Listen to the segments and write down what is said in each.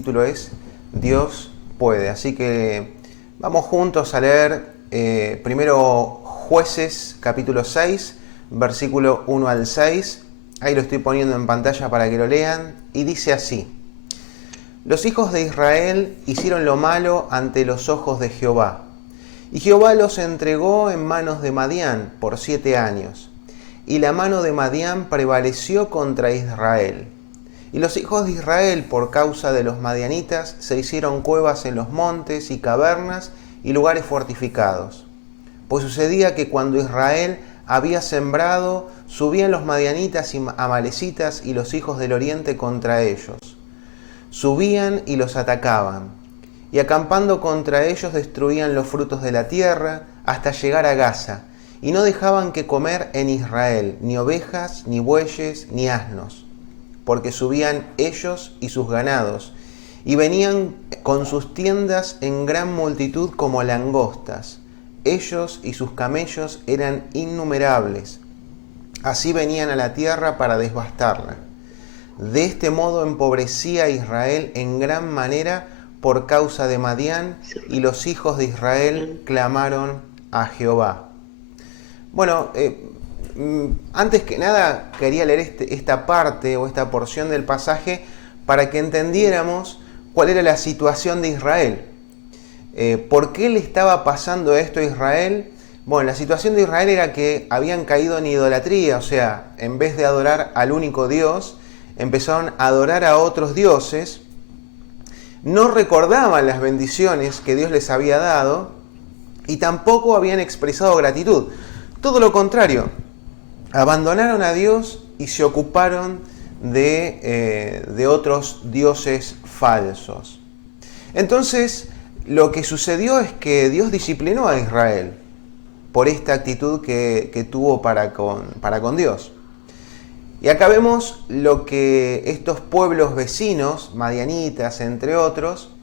título es Dios puede. Así que vamos juntos a leer primero Jueces capítulo 6, versículo 1 al 6. Ahí lo estoy poniendo en pantalla para que lo lean. Y dice así: Los hijos de Israel hicieron lo malo ante los ojos de Jehová. Y Jehová los entregó en manos de Madián por 7 años. Y la mano de Madián prevaleció contra Israel. Y los hijos de Israel, por causa de los madianitas, se hicieron cuevas en los montes y cavernas y lugares fortificados. Pues sucedía que cuando Israel había sembrado, subían los madianitas y amalecitas y los hijos del oriente contra ellos. Subían y los atacaban, y acampando contra ellos destruían los frutos de la tierra hasta llegar a Gaza, y no dejaban que comer en Israel ni ovejas, ni bueyes, ni asnos, porque subían ellos y sus ganados, y venían con sus tiendas en gran multitud como langostas. Ellos y sus camellos eran innumerables. Así venían a la tierra para devastarla. De este modo empobrecía a Israel en gran manera por causa de Madián, y los hijos de Israel clamaron a Jehová. Bueno, antes que nada quería leer esta parte o esta porción del pasaje para que entendiéramos cuál era la situación de Israel. ¿Por qué le estaba pasando esto a Israel? Bueno, la situación de Israel era que habían caído en idolatría, o sea, en vez de adorar al único Dios, empezaron a adorar a otros dioses, no recordaban las bendiciones que Dios les había dado y tampoco habían expresado gratitud. Todo lo contrario, abandonaron a Dios y se ocuparon de otros dioses falsos. Entonces, lo que sucedió es que Dios disciplinó a Israel por esta actitud que tuvo para con Dios. Y acá vemos lo que estos pueblos vecinos, madianitas entre otros,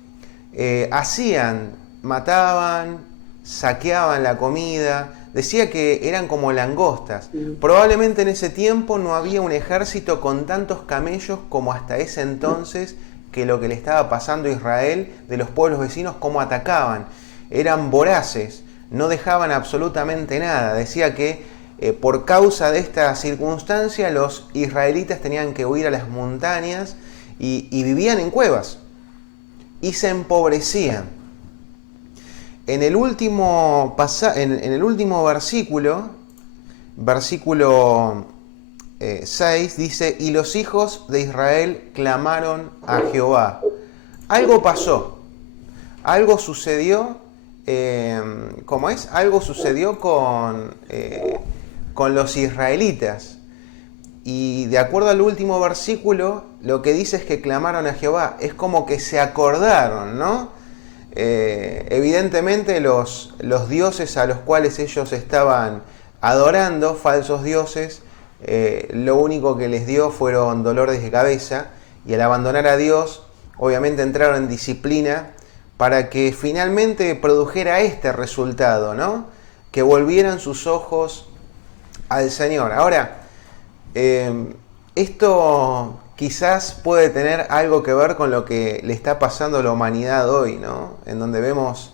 hacían: mataban, saqueaban la comida. Decía que eran como langostas. Probablemente en ese tiempo no había un ejército con tantos camellos como hasta ese entonces, que lo que le estaba pasando a Israel, de los pueblos vecinos, cómo atacaban. Eran voraces, no dejaban absolutamente nada. Decía que por causa de esta circunstancia los israelitas tenían que huir a las montañas y vivían en cuevas y se empobrecían. En el último versículo 6, dice: y los hijos de Israel clamaron a Jehová. Algo pasó, algo sucedió. ¿Cómo es? Algo sucedió con los israelitas. Y de acuerdo al último versículo, lo que dice es que clamaron a Jehová. Es como que se acordaron, ¿no? Evidentemente los dioses a los cuales ellos estaban adorando, falsos dioses, lo único que les dio fueron dolores de cabeza, y al abandonar a Dios, obviamente entraron en disciplina para que finalmente produjera este resultado, ¿no? Que volvieran sus ojos al Señor. Ahora, esto quizás puede tener algo que ver con lo que le está pasando a la humanidad hoy, ¿no? En donde vemos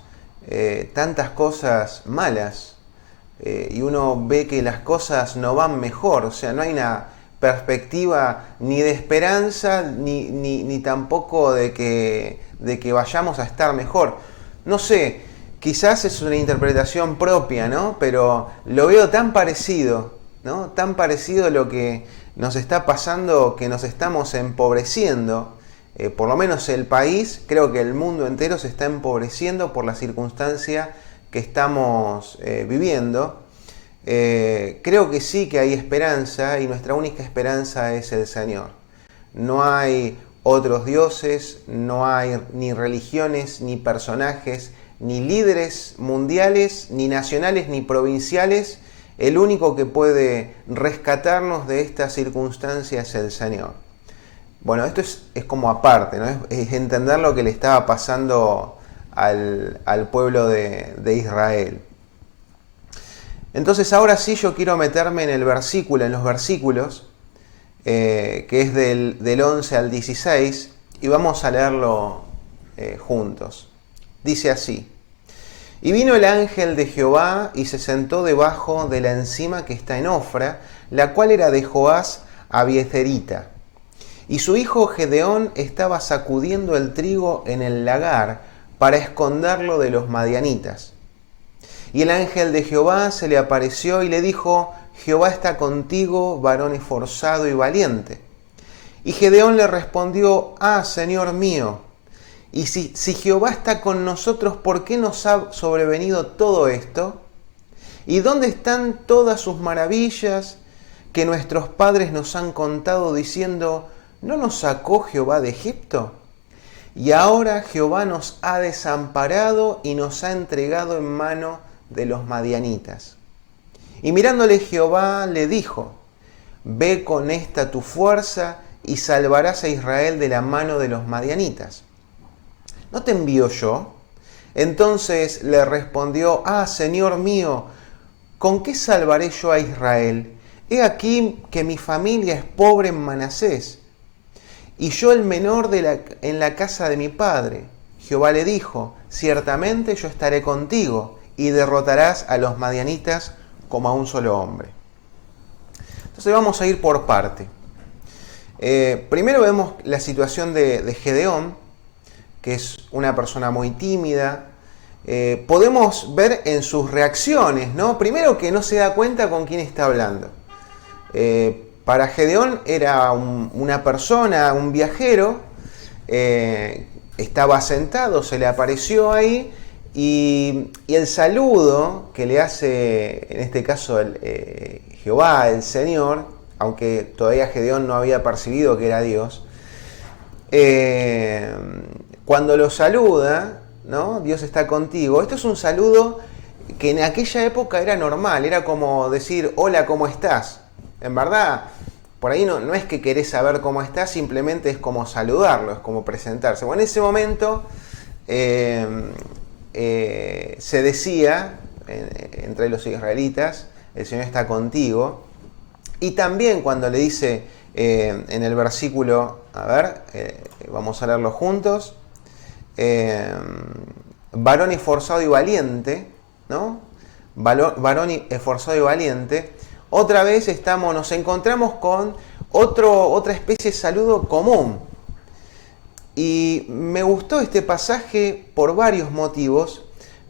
tantas cosas malas, y uno ve que las cosas no van mejor, o sea, no hay una perspectiva ni de esperanza ni tampoco de que vayamos a estar mejor. No sé, quizás es una interpretación propia, ¿no? Pero lo veo tan parecido, ¿no? Tan parecido a lo que nos está pasando, que nos estamos empobreciendo. Por lo menos el país, creo que el mundo entero se está empobreciendo por la circunstancia que estamos viviendo. Creo que sí que hay esperanza, y nuestra única esperanza es el Señor. No hay otros dioses, no hay ni religiones, ni personajes, ni líderes mundiales, ni nacionales, ni provinciales. El único que puede rescatarnos de esta circunstancia es el Señor. Bueno, esto es como aparte, ¿no? Es entender lo que le estaba pasando al pueblo de Israel. Entonces ahora sí yo quiero meterme en los versículos, que es del 11 al 16, y vamos a leerlo juntos. Dice así: Y vino el ángel de Jehová y se sentó debajo de la encima que está en Ofra, la cual era de Joás Abiezerita. Y su hijo Gedeón estaba sacudiendo el trigo en el lagar para esconderlo de los madianitas. Y el ángel de Jehová se le apareció y le dijo: Jehová está contigo, varón esforzado y valiente. Y Gedeón le respondió: Ah, Señor mío, y si Jehová está con nosotros, ¿por qué nos ha sobrevenido todo esto? ¿Y dónde están todas sus maravillas que nuestros padres nos han contado diciendo: ¿no nos sacó Jehová de Egipto? Y ahora Jehová nos ha desamparado y nos ha entregado en mano de los madianitas. Y mirándole Jehová le dijo: Ve con esta tu fuerza y salvarás a Israel de la mano de los madianitas. ¿No te envío yo? Entonces le respondió: Ah, Señor mío, ¿con qué salvaré yo a Israel? He aquí que mi familia es pobre en Manasés, y yo el menor en la casa de mi padre. Jehová le dijo: Ciertamente yo estaré contigo, y derrotarás a los madianitas como a un solo hombre. Entonces vamos a ir por parte. Primero vemos la situación de Gedeón, que es una persona muy tímida. Podemos ver en sus reacciones, ¿no? Primero, que no se da cuenta con quién está hablando. Para Gedeón era una persona, un viajero, estaba sentado, se le apareció ahí, y el saludo que le hace, en este caso, Jehová, el Señor, aunque todavía Gedeón no había percibido que era Dios, cuando lo saluda, ¿no? Dios está contigo. Esto es un saludo que en aquella época era normal, era como decir: hola, ¿cómo estás? En verdad, por ahí no es que querés saber cómo estás, simplemente es como saludarlo, es como presentarse. Bueno, en ese momento se decía entre los israelitas: el Señor está contigo. Y también cuando le dice en el versículo, vamos a leerlo juntos, varón esforzado y valiente, ¿no? Varón esforzado y valiente. Otra vez nos encontramos con otra especie de saludo común. Y me gustó este pasaje por varios motivos,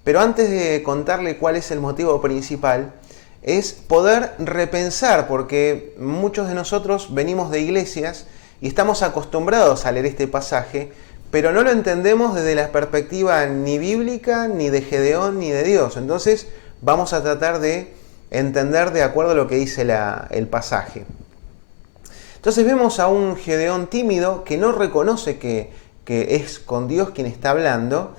pero antes de contarle cuál es el motivo principal, es poder repensar, porque muchos de nosotros venimos de iglesias y estamos acostumbrados a leer este pasaje, pero no lo entendemos desde la perspectiva ni bíblica, ni de Gedeón, ni de Dios. Entonces vamos a tratar de entender de acuerdo a lo que dice el pasaje. Entonces vemos a un Gedeón tímido que no reconoce que es con Dios quien está hablando.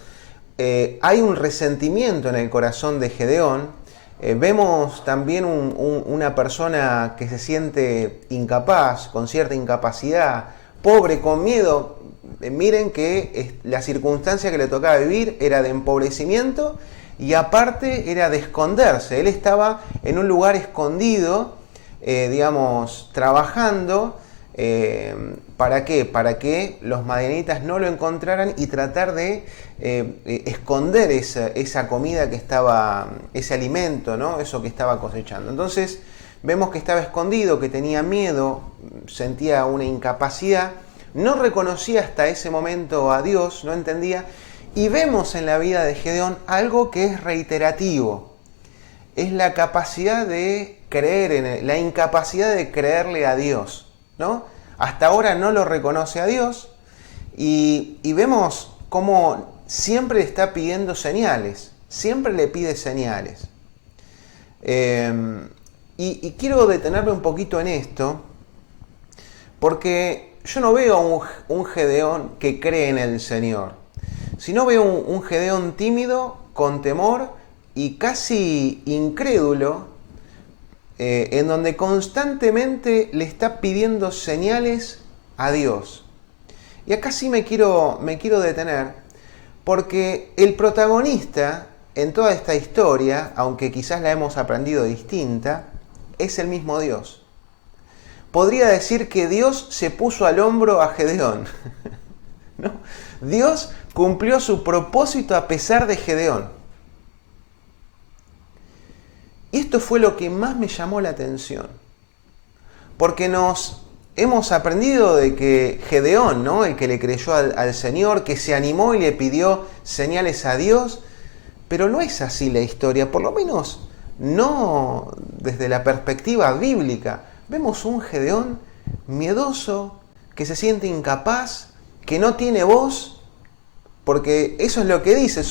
Hay un resentimiento en el corazón de Gedeón. Vemos también una persona que se siente incapaz, con cierta incapacidad, pobre, con miedo. Miren que la circunstancia que le tocaba vivir era de empobrecimiento y aparte era de esconderse. Él estaba en un lugar escondido, trabajando. ¿Para qué? Para que los madianitas no lo encontraran y tratar de esconder esa comida que estaba, ese alimento, ¿no? Eso que estaba cosechando. Entonces vemos que estaba escondido, que tenía miedo, sentía una incapacidad, no reconocía hasta ese momento a Dios, no entendía. Y vemos en la vida de Gedeón algo que es reiterativo. Es la capacidad de creer en él, la incapacidad de creerle a Dios, ¿no? Hasta ahora no lo reconoce a Dios y vemos cómo siempre le está pidiendo señales, siempre le pide señales. Y quiero detenerme un poquito en esto, porque yo no veo un Gedeón que cree en el Señor, sino veo un Gedeón tímido, con temor y casi incrédulo, en donde constantemente le está pidiendo señales a Dios. Y acá sí me quiero detener, porque el protagonista en toda esta historia, aunque quizás la hemos aprendido distinta, es el mismo Dios. Podría decir que Dios se puso al hombro a Gedeón. ¿no? Dios cumplió su propósito a pesar de Gedeón. Y esto fue lo que más me llamó la atención. Porque hemos aprendido de que Gedeón, ¿no? El que le creyó al Señor, que se animó y le pidió señales a Dios, pero no es así la historia, por lo menos no desde la perspectiva bíblica. Vemos un Gedeón miedoso, que se siente incapaz, que no tiene voz, porque eso es lo que dice.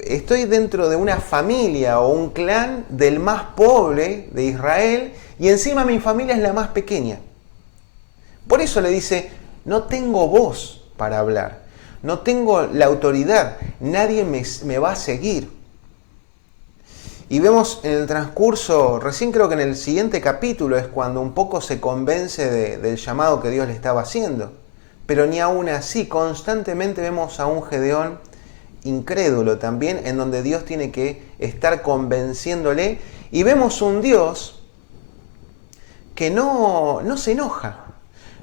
Estoy dentro de una familia o un clan del más pobre de Israel y encima mi familia es la más pequeña. Por eso le dice, no tengo voz para hablar, no tengo la autoridad, nadie me va a seguir. Y vemos en el transcurso, recién creo que en el siguiente capítulo es cuando un poco se convence del llamado que Dios le estaba haciendo. Pero ni aún así, constantemente vemos a un Gedeón incrédulo también, en donde Dios tiene que estar convenciéndole. Y vemos un Dios que no se enoja.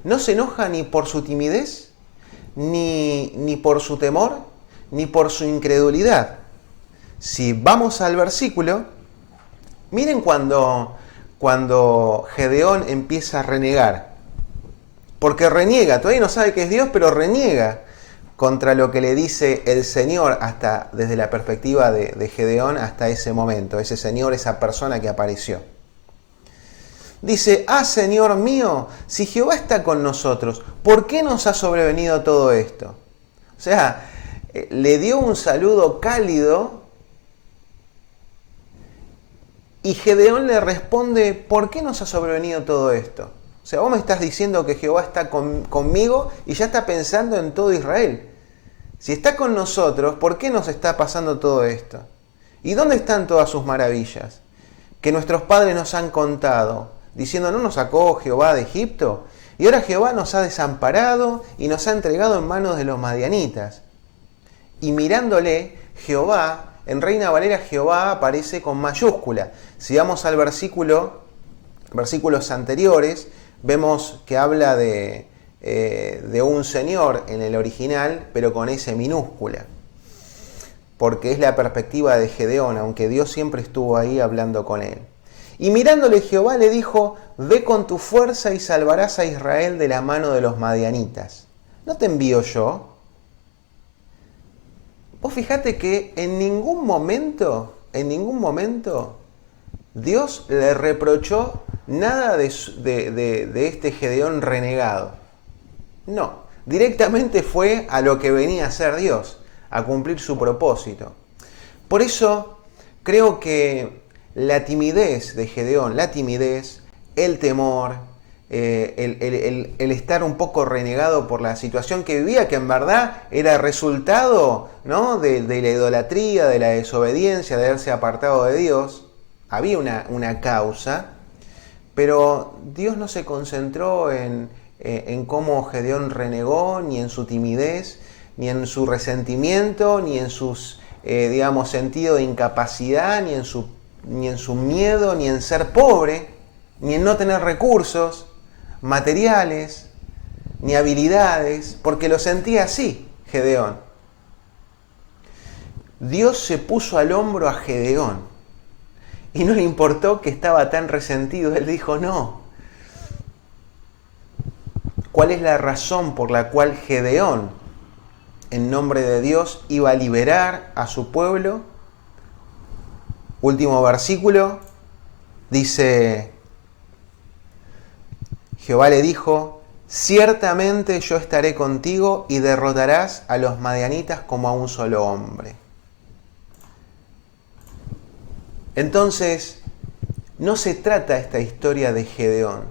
No se enoja ni por su timidez, ni por su temor, ni por su incredulidad. Si vamos al versículo, miren cuando Gedeón empieza a renegar. Porque reniega, todavía no sabe que es Dios, pero reniega contra lo que le dice el Señor, hasta desde la perspectiva de Gedeón hasta ese momento, ese Señor, esa persona que apareció. Dice, Señor mío, si Jehová está con nosotros, ¿por qué nos ha sobrevenido todo esto? O sea, le dio un saludo cálido y Gedeón le responde, ¿por qué nos ha sobrevenido todo esto? O sea, vos me estás diciendo que Jehová está conmigo y ya está pensando en todo Israel. Si está con nosotros, ¿por qué nos está pasando todo esto? ¿Y dónde están todas sus maravillas? Que nuestros padres nos han contado, diciendo, ¿no nos sacó Jehová de Egipto? Y ahora Jehová nos ha desamparado y nos ha entregado en manos de los madianitas. Y mirándole, Jehová, en Reina Valera Jehová aparece con mayúscula. Si vamos al versículos anteriores, vemos que habla de un señor en el original, pero con S minúscula. Porque es la perspectiva de Gedeón, aunque Dios siempre estuvo ahí hablando con él. Y mirándole Jehová le dijo, ve con tu fuerza y salvarás a Israel de la mano de los madianitas. ¿No te envío yo? Vos fijate que en ningún momento, Dios le reprochó nada de este Gedeón renegado. No, directamente fue a lo que venía a hacer Dios, a cumplir su propósito. Por eso creo que la timidez de Gedeón, el temor, el estar un poco renegado por la situación que vivía, que en verdad era resultado, ¿no?, de la idolatría, de la desobediencia, de haberse apartado de Dios. Había una causa, pero Dios no se concentró en cómo Gedeón renegó, ni en su timidez, ni en su resentimiento, ni en sus, sentido de incapacidad, ni en su miedo, ni en ser pobre, ni en no tener recursos materiales, ni habilidades, porque lo sentía así, Gedeón. Dios se puso al hombro a Gedeón y no le importó que estaba tan resentido. Él dijo, no. ¿Cuál es la razón por la cual Gedeón, en nombre de Dios, iba a liberar a su pueblo? Último versículo, dice, Jehová le dijo, ciertamente yo estaré contigo y derrotarás a los madianitas como a un solo hombre. Entonces, no se trata esta historia de Gedeón,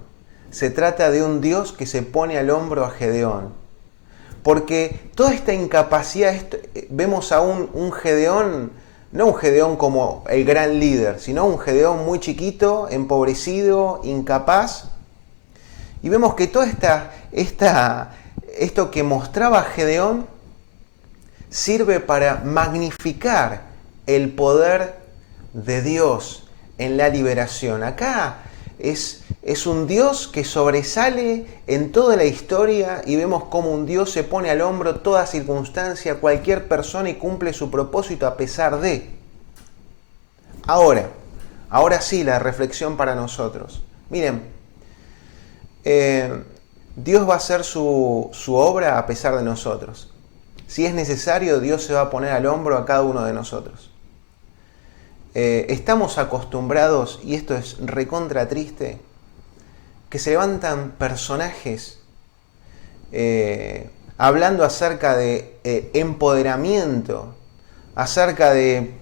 se trata de un Dios que se pone al hombro a Gedeón. Porque toda esta incapacidad, vemos a un Gedeón, no un Gedeón como el gran líder, sino un Gedeón muy chiquito, empobrecido, incapaz. Y vemos que toda esto que mostraba Gedeón sirve para magnificar el poder de Dios en la liberación. Acá Es un Dios que sobresale en toda la historia y vemos cómo un Dios se pone al hombro toda circunstancia, cualquier persona y cumple su propósito a pesar de. Ahora sí, la reflexión para nosotros. Miren, Dios va a hacer su obra a pesar de nosotros. Si es necesario, Dios se va a poner al hombro a cada uno de nosotros. Estamos acostumbrados, y esto es recontra triste, que se levantan personajes hablando acerca de empoderamiento, acerca de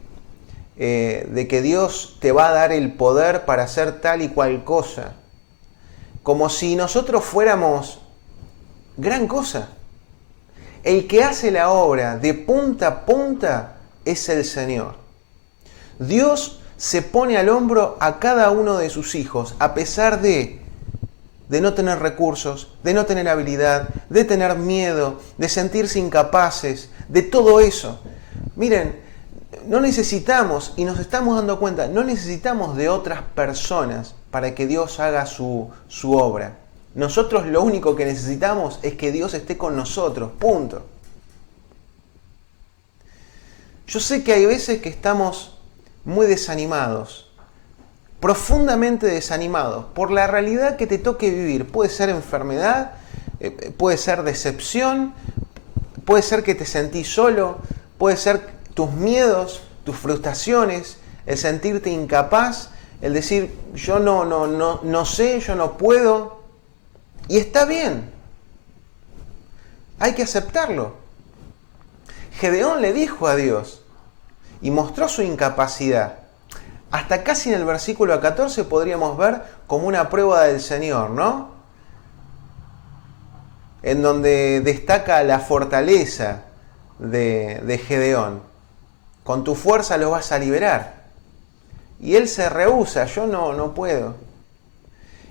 que Dios te va a dar el poder para hacer tal y cual cosa, como si nosotros fuéramos gran cosa. El que hace la obra de punta a punta es el Señor. Dios se pone al hombro a cada uno de sus hijos, a pesar de no tener recursos, de no tener habilidad, de tener miedo, de sentirse incapaces, de todo eso. Miren, no necesitamos, y nos estamos dando cuenta, no necesitamos de otras personas para que Dios haga su obra. Nosotros lo único que necesitamos es que Dios esté con nosotros, punto. Yo sé que hay veces que estamos muy desanimados, profundamente desanimados por la realidad que te toque vivir. Puede ser enfermedad, puede ser decepción, puede ser que te sentís solo, puede ser tus miedos, tus frustraciones, el sentirte incapaz, el decir yo no sé, yo no puedo. Y está bien, hay que aceptarlo. Gedeón le dijo a Dios y mostró su incapacidad. Hasta casi en el versículo 14 podríamos ver como una prueba del Señor, ¿no? En donde destaca la fortaleza de Gedeón. Con tu fuerza lo vas a liberar. Y él se rehúsa, yo no puedo.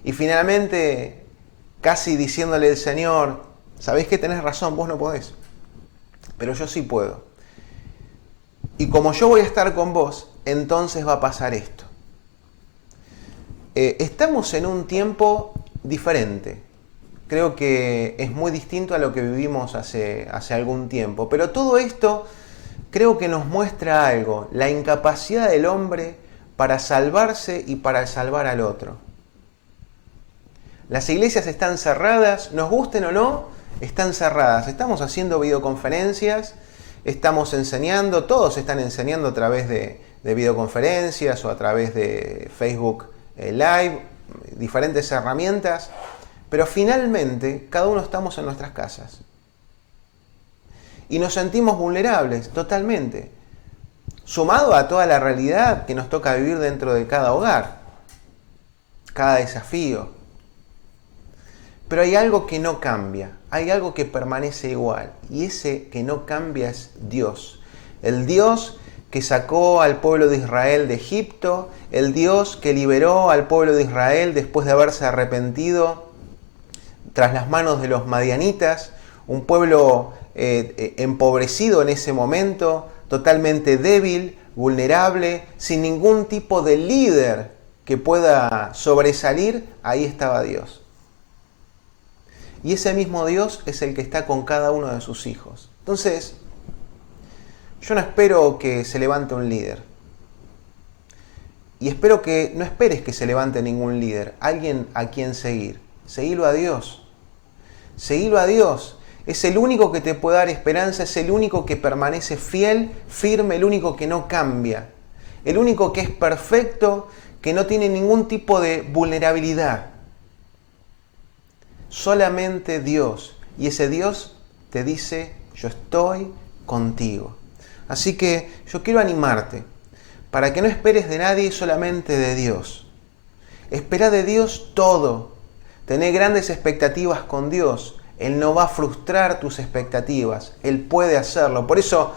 Y finalmente, casi diciéndole al Señor, ¿sabés que tenés razón? Vos no podés, pero yo sí puedo. Y como yo voy a estar con vos, entonces va a pasar esto. Estamos en un tiempo diferente. Creo que es muy distinto a lo que vivimos hace algún tiempo. Pero todo esto creo que nos muestra algo, la incapacidad del hombre para salvarse y para salvar al otro. Las iglesias están cerradas, nos gusten o no, están cerradas. Estamos haciendo videoconferencias, estamos enseñando, todos están enseñando a través de videoconferencias o a través de Facebook Live, diferentes herramientas, pero finalmente cada uno estamos en nuestras casas. Y nos sentimos vulnerables totalmente, sumado a toda la realidad que nos toca vivir dentro de cada hogar, cada desafío. Pero hay algo que no cambia, hay algo que permanece igual, y ese que no cambia es Dios. El Dios que sacó al pueblo de Israel de Egipto, el Dios que liberó al pueblo de Israel después de haberse arrepentido tras las manos de los madianitas, un pueblo empobrecido en ese momento, totalmente débil, vulnerable, sin ningún tipo de líder que pueda sobresalir. Ahí estaba Dios. Y ese mismo Dios es el que está con cada uno de sus hijos. Entonces, yo no espero que se levante un líder. Y espero que no esperes que se levante ningún líder, alguien a quien seguir. Seguilo a Dios. Seguilo a Dios. Es el único que te puede dar esperanza, es el único que permanece fiel, firme, el único que no cambia. El único que es perfecto, que no tiene ningún tipo de vulnerabilidad. Solamente Dios. Y ese Dios te dice, yo estoy contigo. Así que yo quiero animarte para que no esperes de nadie, solamente de Dios. Espera de Dios todo. Tené grandes expectativas con Dios. Él no va a frustrar tus expectativas. Él puede hacerlo. Por eso,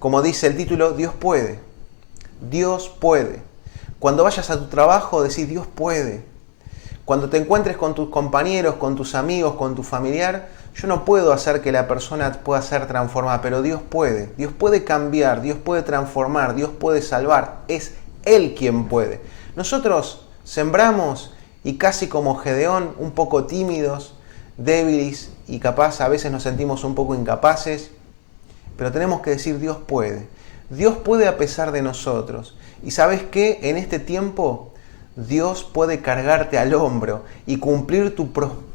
como dice el título, Dios puede. Dios puede. Cuando vayas a tu trabajo, decís, Dios puede. Cuando te encuentres con tus compañeros, con tus amigos, con tu familiar, yo no puedo hacer que la persona pueda ser transformada, pero Dios puede. Dios puede cambiar, Dios puede transformar, Dios puede salvar. Es Él quien puede. Nosotros Sembramos y casi como Gedeón, un poco tímidos, débiles y capaz a veces nos sentimos un poco incapaces, pero tenemos que decir Dios puede. Dios puede a pesar de nosotros. Y ¿sabes qué? En este tiempo Dios puede cargarte al hombro y cumplir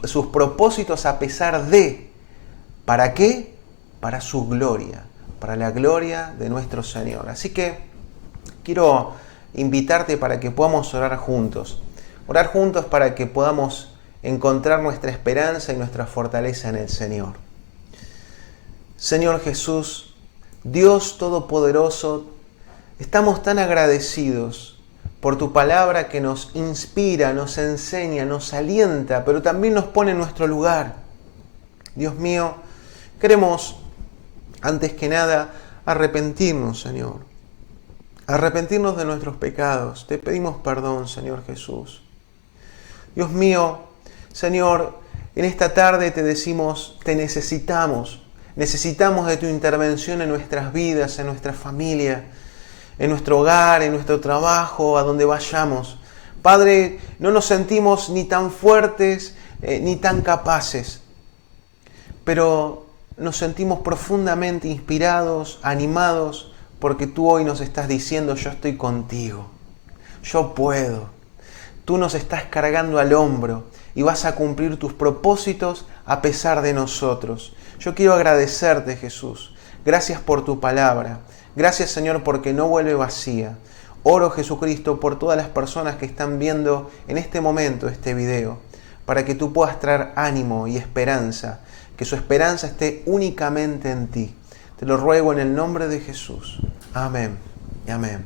sus propósitos a pesar de. ¿Para qué? Para su gloria, para la gloria de nuestro Señor. Así que quiero invitarte para que podamos orar juntos. Orar juntos para que podamos encontrar nuestra esperanza y nuestra fortaleza en el Señor. Señor Jesús, Dios Todopoderoso, estamos tan agradecidos por tu palabra que nos inspira, nos enseña, nos alienta, pero también nos pone en nuestro lugar. Dios mío, queremos, antes que nada, arrepentirnos, Señor. Arrepentirnos de nuestros pecados. Te pedimos perdón, Señor Jesús. Dios mío, Señor, en esta tarde te decimos, te necesitamos. Necesitamos de tu intervención en nuestras vidas, en nuestra familia, en nuestro hogar, en nuestro trabajo, a donde vayamos. Padre, no nos sentimos ni tan fuertes ni tan capaces, pero nos sentimos profundamente inspirados, animados, porque tú hoy nos estás diciendo, yo estoy contigo, yo puedo. Tú nos estás cargando al hombro y vas a cumplir tus propósitos a pesar de nosotros. Yo quiero agradecerte, Jesús. Gracias por tu palabra. Gracias, Señor, porque no vuelve vacía. Oro, Jesucristo, por todas las personas que están viendo en este momento este video, para que tú puedas traer ánimo y esperanza, que su esperanza esté únicamente en ti. Te lo ruego en el nombre de Jesús. Amén y amén.